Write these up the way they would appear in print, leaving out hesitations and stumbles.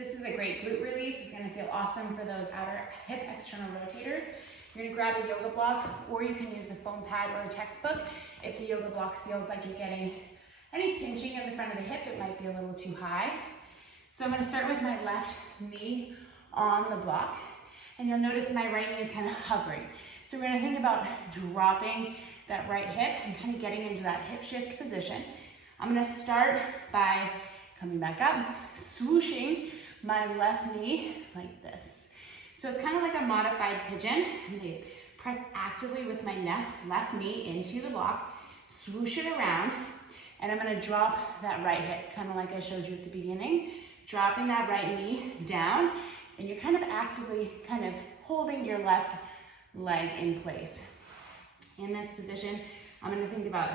This is a great glute release. It's gonna feel awesome for those outer hip external rotators. You're gonna grab a yoga block, or you can use a foam pad or a textbook. If the yoga block feels like you're getting any pinching in the front of the hip, it might be a little too high. So I'm gonna start with my left knee on the block, and you'll notice my right knee is kind of hovering. So we're gonna think about dropping that right hip and kind of getting into that hip shift position. I'm gonna start by coming back up, swooshing my left knee like this. So it's kind of like a modified pigeon. I'm gonna press actively with my left knee into the block, swoosh it around, and I'm gonna drop that right hip, kind of like I showed you at the beginning, dropping that right knee down, and you're kind of actively kind of holding your left leg in place. In this position, I'm gonna think about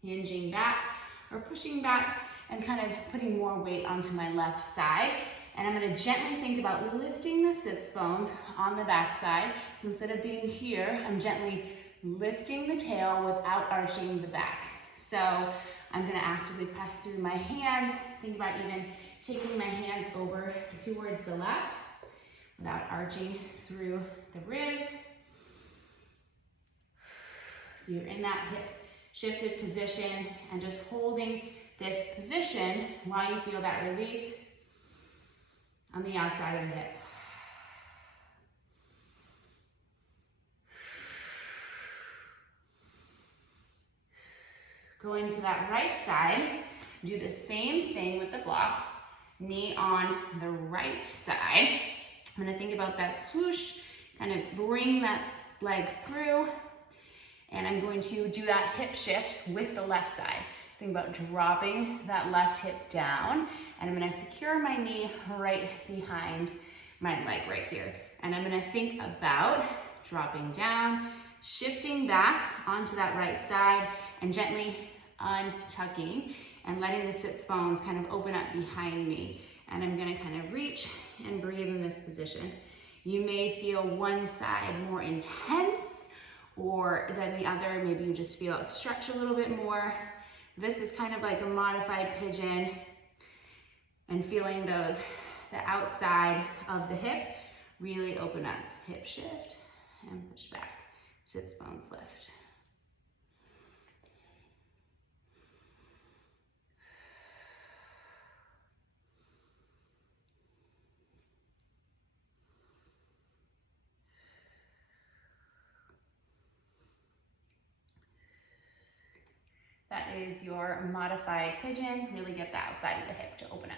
hinging back or pushing back and kind of putting more weight onto my left side. And I'm gonna gently think about lifting the sits bones on the back side. So instead of being here, I'm gently lifting the tail without arching the back. So I'm gonna actively press through my hands, think about even taking my hands over towards the left without arching through the ribs. So you're in that hip shifted position and just holding this position while you feel that release on the outside of the hip. Going to that right side, do the same thing with the block, knee on the right side. I'm gonna think about that swoosh, kind of bring that leg through, and I'm going to do that hip shift with the left side. Think about dropping that left hip down, and I'm gonna secure my knee right behind my leg right here. And I'm gonna think about dropping down, shifting back onto that right side, and gently untucking and letting the sits bones kind of open up behind me. And I'm gonna kind of reach and breathe in this position. You may feel one side more intense or than the other. Maybe you just feel it stretch a little bit more. This is kind of like a modified pigeon, and feeling the outside of the hip really open up. Hip shift and push back. Sits bones lift. That is your modified pigeon. Really get the outside of the hip to open up.